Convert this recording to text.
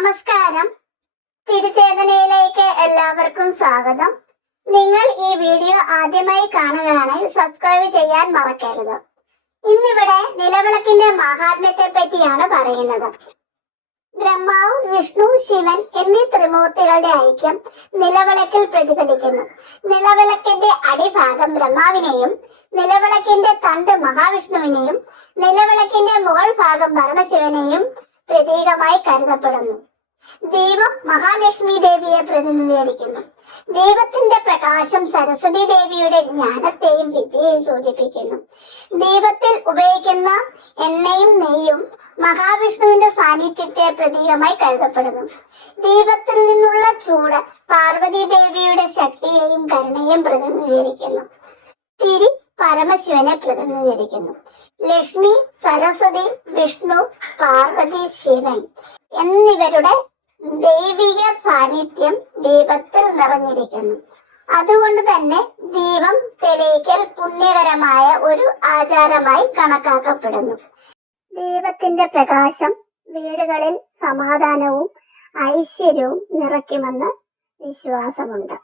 നമസ്കാരം. തിരുചേതനയിലേക്ക് എല്ലാവർക്കും സ്വാഗതം. നിങ്ങൾ ഈ വീഡിയോ ആദ്യമായി കാണുകയാണെങ്കിൽ സബ്സ്ക്രൈബ് ചെയ്യാൻ മറക്കരുത്. ഇന്നിവിടെ നിലവിളക്കിന്റെ മഹാത്മ്യത്തെ പറ്റിയാണ് പറയുന്നത്. ബ്രഹ്മാവ്, വിഷ്ണു, ശിവൻ എന്നീ ത്രിമൂർത്തികളുടെ ഐക്യം നിലവിളക്കിൽ പ്രതിഫലിക്കുന്നു. നിലവിളക്കിന്റെ അടിഭാഗം ബ്രഹ്മാവിനെയും നിലവിളക്കിന്റെ തണ്ട് മഹാവിഷ്ണുവിനെയും നിലവിളക്കിന്റെ മുകൾ ഭാഗം പരമശിവനെയും പ്രതീകമായി കരുതപ്പെടുന്നു. ദീപം മഹാലക്ഷ്മി ദേവിയെ പ്രതിനിധീകരിക്കുന്നു. ദീപത്തിന്റെ പ്രകാശം സരസ്വതി ദേവിയുടെ ജ്ഞാനത്തെയും വിദ്യയെയും സൂചിപ്പിക്കുന്നു. ദീപത്തിൽ ഉപയോഗിക്കുന്ന എണ്ണയും നെയ്യും മഹാവിഷ്ണുവിന്റെ സാന്നിധ്യത്തെ പ്രതീകമായി കരുതപ്പെടുന്നു. ദീപത്തിൽ നിന്നുള്ള ചൂട് പാർവതി ദേവിയുടെ ശക്തിയെയും കരുണയും പ്രതിനിധീകരിക്കുന്നു. തിരി പരമശിവനെ പ്രതിനിധീകരിക്കുന്നു. ലക്ഷ്മി, സരസ്വതി, വിഷ്ണു, പാർവതി, ശിവൻ എന്നിവരുടെ ദൈവിക സാന്നിധ്യം ദീപത്തിൽ നിറഞ്ഞിരിക്കുന്നു. അതുകൊണ്ട് തന്നെ ദീപം തെളിയിക്കൽ പുണ്യകരമായ ഒരു ആചാരമായി കണക്കാക്കപ്പെടുന്നു. ദീപത്തിന്റെ പ്രകാശം വീടുകളിൽ സമാധാനവും ഐശ്വര്യവും നിറയ്ക്കുമെന്ന് വിശ്വാസമുണ്ട്.